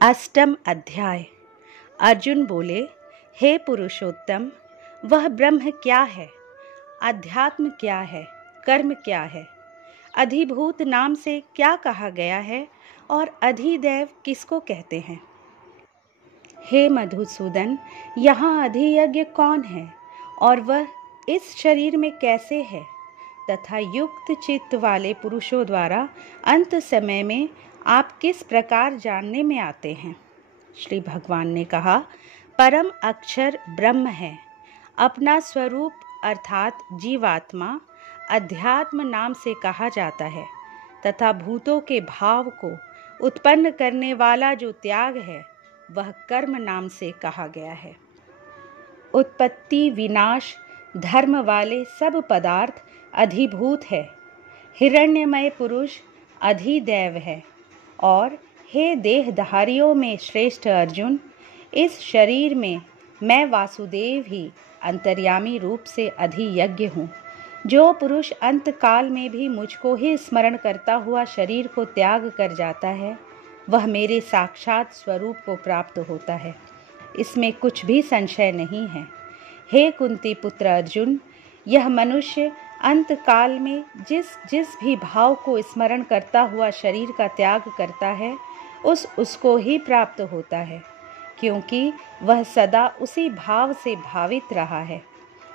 अष्टम अध्याय। अर्जुन बोले, हे पुरुषोत्तम, वह ब्रह्म क्या है? अध्यात्म क्या है? कर्म क्या है? अधिभूत नाम से क्या कहा गया है और अधिदैव किसको कहते हैं? हे मधुसूदन, यहाँ अधियज्ञ कौन है और वह इस शरीर में कैसे है तथा युक्त चित्त वाले पुरुषों द्वारा अंत समय में आप किस प्रकार जानने में आते हैं? श्री भगवान ने कहा, परम अक्षर ब्रह्म है। अपना स्वरूप अर्थात जीवात्मा अध्यात्म नाम से कहा जाता है तथा भूतों के भाव को उत्पन्न करने वाला जो त्याग है वह कर्म नाम से कहा गया है। उत्पत्ति विनाश धर्म वाले सब पदार्थ अधिभूत है। हिरण्यमय पुरुष अधिदैव है। और हे देहधारियों में श्रेष्ठ अर्जुन, इस शरीर में मैं वासुदेव ही अंतर्यामी रूप से अधियज्ञ हूँ। जो पुरुष अंत काल में भी मुझको ही स्मरण करता हुआ शरीर को त्याग कर जाता है वह मेरे साक्षात स्वरूप को प्राप्त होता है। इसमें कुछ भी संशय नहीं है। हे कुंती पुत्र अर्जुन, यह मनुष्य अंत काल में जिस जिस भी भाव को स्मरण करता हुआ शरीर का त्याग करता है उसको ही प्राप्त होता है, क्योंकि वह सदा उसी भाव से भावित रहा है।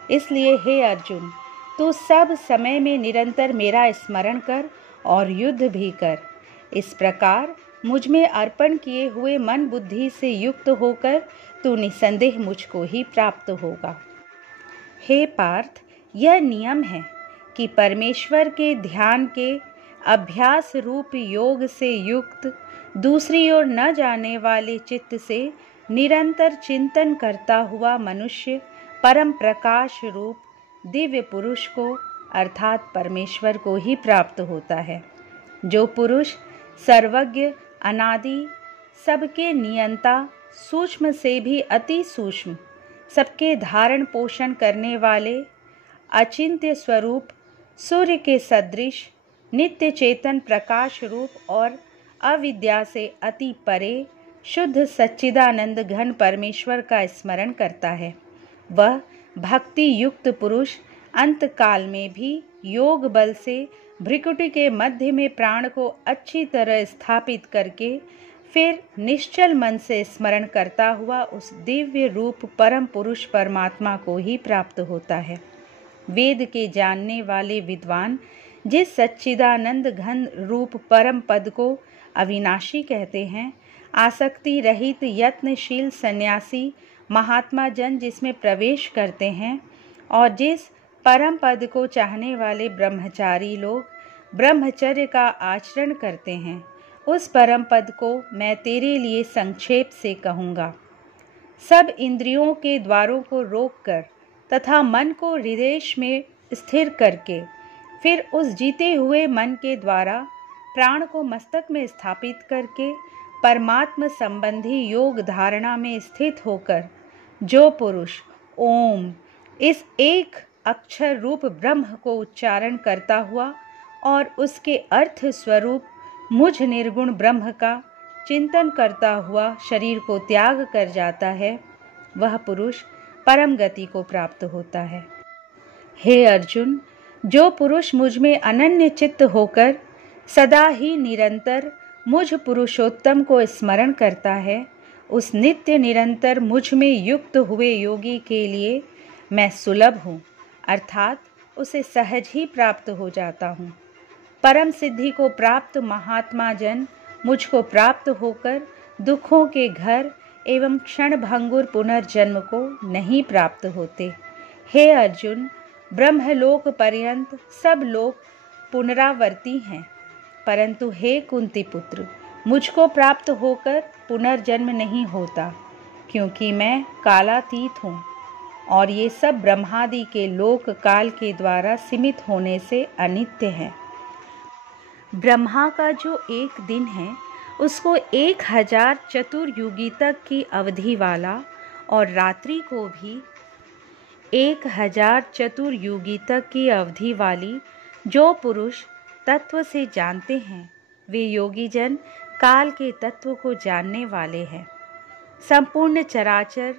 इसलिए हे अर्जुन, तू सब समय में निरंतर मेरा स्मरण कर और युद्ध भी कर। इस प्रकार मुझ में अर्पण किए हुए मन बुद्धि से युक्त होकर तू निसंदेह मुझको ही प्राप्त होगा। हे पार्थ, यह नियम है कि परमेश्वर के ध्यान के अभ्यास रूप योग से युक्त दूसरी ओर न जाने वाले चित्त से निरंतर चिंतन करता हुआ मनुष्य परम प्रकाश रूप दिव्य पुरुष को अर्थात परमेश्वर को ही प्राप्त होता है। जो पुरुष सर्वज्ञ, अनादि, सबके नियंता, सूक्ष्म से भी अति सूक्ष्म, सबके धारण पोषण करने वाले, अचिंत्य स्वरूप, सूर्य के सदृश, नित्य चेतन प्रकाश रूप और अविद्या से अति परे शुद्ध सच्चिदानंद घन परमेश्वर का स्मरण करता है, वह भक्ति युक्त पुरुष अंत काल में भी योग बल से भ्रिकुटी के मध्य में प्राण को अच्छी तरह स्थापित करके फिर निश्चल मन से स्मरण करता हुआ उस दिव्य रूप परम पुरुष परमात्मा को ही प्राप्त होता है। वेद के जानने वाले विद्वान जिस सच्चिदानंद घन रूप परम पद को अविनाशी कहते हैं, आसक्ति रहित यत्नशील सन्यासी महात्मा जन जिसमें प्रवेश करते हैं और जिस परम पद को चाहने वाले ब्रह्मचारी लोग ब्रह्मचर्य का आचरण करते हैं, उस परम पद को मैं तेरे लिए संक्षेप से कहूँगा। सब इंद्रियों के द्वारों को रोककर तथा मन को हृदय में स्थिर करके फिर उस जीते हुए मन के द्वारा प्राण को मस्तक में स्थापित करके परमात्म संबंधी योग धारणा में स्थित होकर जो पुरुष ओम इस एक अक्षर रूप ब्रह्म को उच्चारण करता हुआ और उसके अर्थ स्वरूप मुझ निर्गुण ब्रह्म का चिंतन करता हुआ शरीर को त्याग कर जाता है, वह पुरुष परम गति को प्राप्त होता है। हे अर्जुन, जो पुरुष मुझ में अनन्य चित्त होकर सदा ही निरंतर मुझ पुरुषोत्तम को स्मरण करता है, उस नित्य निरंतर मुझ में युक्त हुए योगी के लिए मैं सुलभ हूँ, अर्थात उसे सहज ही प्राप्त हो जाता हूँ। परम सिद्धि को प्राप्त महात्मा जन मुझको प्राप्त होकर दुखों के घर एवं क्षण भंगुर पुनर्जन्म को नहीं प्राप्त होते। हे अर्जुन, ब्रह्मलोक पर्यंत सब लोग पुनरावर्ती हैं, परंतु हे कुंती पुत्र, मुझको प्राप्त होकर पुनर्जन्म नहीं होता, क्योंकि मैं कालातीत हूँ और ये सब ब्रह्मादि के लोक काल के द्वारा सीमित होने से अनित्य है। ब्रह्मा का जो एक दिन है उसको 1000 चतुर्युगी तक की अवधि वाला और रात्रि को भी 1000 चतुर्युगी तक की अवधि वाली जो पुरुष तत्व से जानते हैं, वे योगी जन काल के तत्व को जानने वाले हैं। संपूर्ण चराचर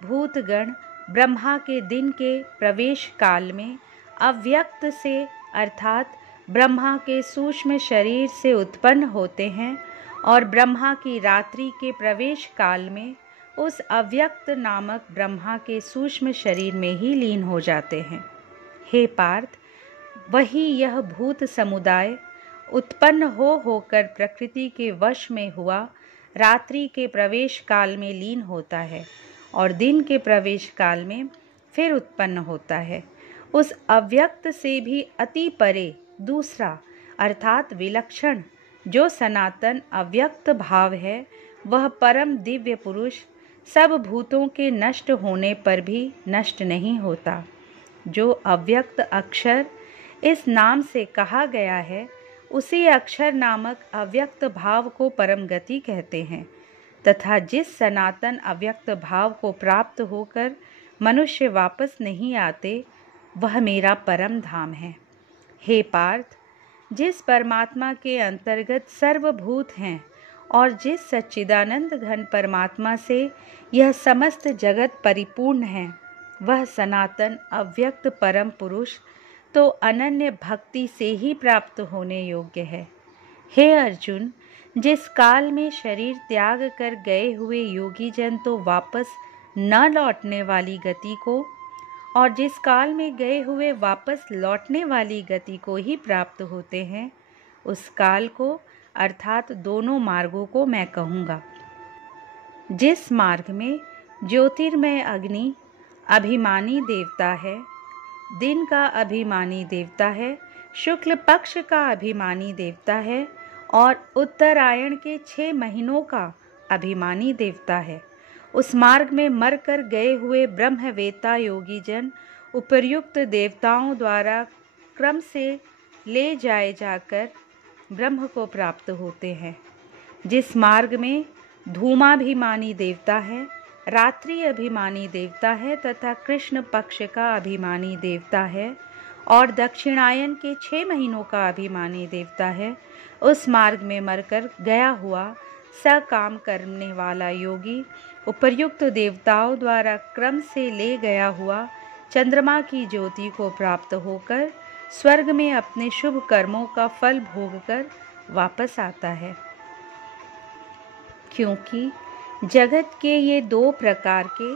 भूतगण ब्रह्मा के दिन के प्रवेश काल में अव्यक्त से अर्थात ब्रह्मा के सूक्ष्म शरीर से उत्पन्न होते हैं और ब्रह्मा की रात्रि के प्रवेश काल में उस अव्यक्त नामक ब्रह्मा के सूक्ष्म शरीर में ही लीन हो जाते हैं। हे पार्थ, वही यह भूत समुदाय उत्पन्न होकर प्रकृति के वश में हुआ रात्रि के प्रवेश काल में लीन होता है और दिन के प्रवेश काल में फिर उत्पन्न होता है। उस अव्यक्त से भी अति परे दूसरा अर्थात विलक्षण जो सनातन अव्यक्त भाव है, वह परम दिव्य पुरुष सब भूतों के नष्ट होने पर भी नष्ट नहीं होता। जो अव्यक्त अक्षर इस नाम से कहा गया है, उसी अक्षर नामक अव्यक्त भाव को परम गति कहते हैं तथा जिस सनातन अव्यक्त भाव को प्राप्त होकर मनुष्य वापस नहीं आते, वह मेरा परम धाम है। हे पार्थ, जिस परमात्मा के अंतर्गत सर्वभूत हैं और जिस सच्चिदानंद घन परमात्मा से यह समस्त जगत परिपूर्ण है, वह सनातन अव्यक्त परम पुरुष तो अनन्य भक्ति से ही प्राप्त होने योग्य है। हे अर्जुन, जिस काल में शरीर त्याग कर गए हुए योगी जन तो वापस न लौटने वाली गति को और जिस काल में गए हुए वापस लौटने वाली गति को ही प्राप्त होते हैं, उस काल को अर्थात दोनों मार्गों को मैं कहूँगा। जिस मार्ग में ज्योतिर्मय अग्नि अभिमानी देवता है, दिन का अभिमानी देवता है, शुक्ल पक्ष का अभिमानी देवता है और उत्तरायण के 6 महीनों का अभिमानी देवता है, उस मार्ग में मरकर गए हुए ब्रह्मवेत्ता योगी जन उपर्युक्त देवताओं द्वारा क्रम से ले जाए जाकर ब्रह्म को प्राप्त होते हैं। जिस मार्ग में धूमाभिमानी देवता है, रात्रि अभिमानी देवता है तथा कृष्ण पक्ष का अभिमानी देवता है और दक्षिणायन के 6 महीनों का अभिमानी देवता है, उस मार्ग में मरकर गया हुआ सकाम करने वाला योगी उपर्युक्त देवताओं द्वारा क्रम से ले गया हुआ चंद्रमा की ज्योति को प्राप्त होकर स्वर्ग में अपने शुभ कर्मों का फल भोगकर वापस आता है। क्योंकि जगत के ये 2 प्रकार के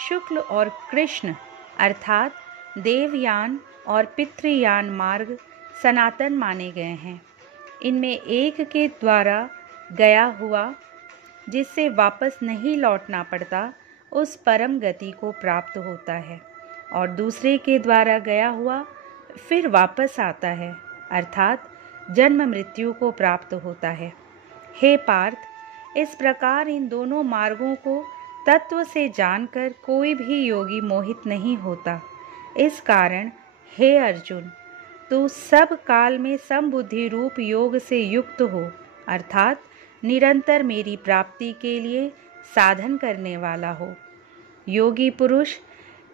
शुक्ल और कृष्ण अर्थात देवयान और पितृयान मार्ग सनातन माने गए हैं। इनमें एक के द्वारा गया हुआ जिससे वापस नहीं लौटना पड़ता, उस परम गति को प्राप्त होता है और दूसरे के द्वारा गया हुआ फिर वापस आता है अर्थात जन्म मृत्यु को प्राप्त होता है। हे पार्थ, इस प्रकार इन दोनों मार्गों को तत्व से जानकर कोई भी योगी मोहित नहीं होता। इस कारण हे अर्जुन, तू सब काल में समबुद्धि रूप योग से युक्त हो अर्थात निरंतर मेरी प्राप्ति के लिए साधन करने वाला हो। योगी पुरुष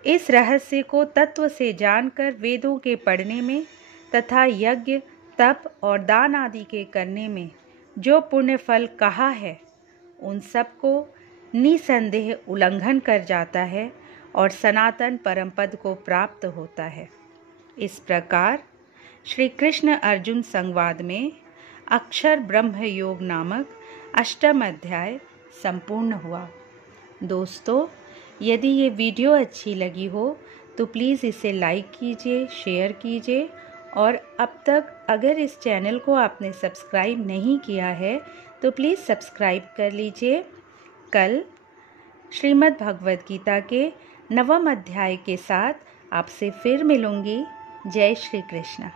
इस रहस्य को तत्व से जानकर वेदों के पढ़ने में तथा यज्ञ तप और दान आदि के करने में जो पुण्य फल कहा है, उन सब को निसंदेह उल्लंघन कर जाता है और सनातन परम पद को प्राप्त होता है। इस प्रकार श्री कृष्ण अर्जुन संवाद में अक्षर ब्रह्म योग नामक 8वां अध्याय संपूर्ण हुआ। दोस्तों, यदि ये वीडियो अच्छी लगी हो तो प्लीज़ इसे लाइक कीजिए, शेयर कीजिए और अब तक अगर इस चैनल को आपने सब्सक्राइब नहीं किया है तो प्लीज़ सब्सक्राइब कर लीजिए। कल श्रीमद् भगवद गीता के 9वें अध्याय के साथ आपसे फिर मिलूँगी। जय श्री कृष्ण।